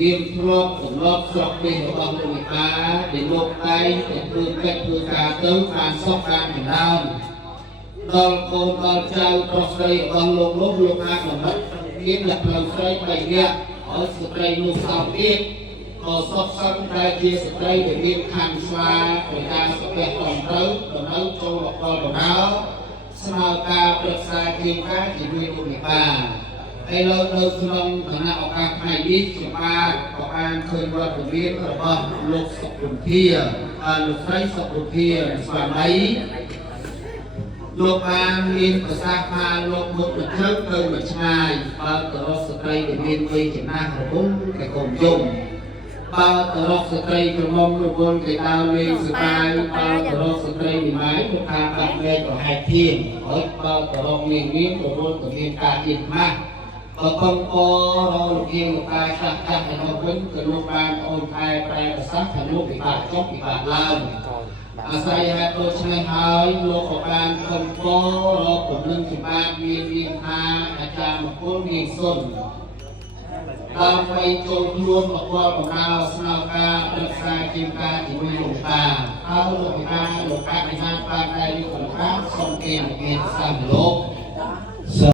មានធ្លាប់ទម្លាប់ស្រុកពីរបស់លោកវិបាដែលលោកតែងតែធ្វើកិច្ចធ្វើការទៅបានសុខបានចម្រើនដល់កូនដល់ចៅប្រុសស្រីរបស់លោកអាចបំណិតមានតែផ្លូវស្រី3នាក់ហើយស្ត្រីនោះសោកទៀតក៏សុខសឹងតែជាស្ត្រីដែលមានខណ្ឌស្លាដោយការស្ពះត្រឹមត្រូវដំណើរចូលមកដល់ដំណើរស្នើការប្រឹក្សាជាការជាមួយលោកវិបាហើយនៅក្នុងឋានៈឱកាសថ្ងៃនេះខ្ញុំបាទក៏បានឃើញវត្តមានរបស់លោកសុខុទ្ធាលោកស្រីសុខុទ្ធាស្វាមីលោកបានមានប្រសាសន៍ថាលោកមុខប្រជឹកទៅមួយឆ្ងាយបើទៅរកស្ត្រីដែលមានវ័យចំណាស់រហូតតែកុំយំបើទៅរកស្ត្រីក្រមុំរវល់គេដើរលេងសប្បាយបើទៅរកស្ត្រីនិមាយលោកថាបាត់លេងប្រហែលធៀងហើយបើទៅរកនាងរវល់ក៏មានការទៀនម៉ាស់បើកងអរលោកយាងលោកតាចាស់ទៅវិញក៏លោកបានអូនថែប្រែប្រសាសន៍ថាលោកពិបាកចុះពិបាកឡើងអាស្រ័យហេតុដូច្នេះហើយលោកក៏បានខំករកពំនឹងច្បាប់មានថាអាចារ្យមង្គលមានសុនដើម្បីចូលរួមមកដល់បំរើស្នើការប្រឹក្សាជាការជាមួយលោកតាហើយលោកពិបាកលោកអភិហានបានតែលោកកំប្រាំសូមគេមានសាមលោក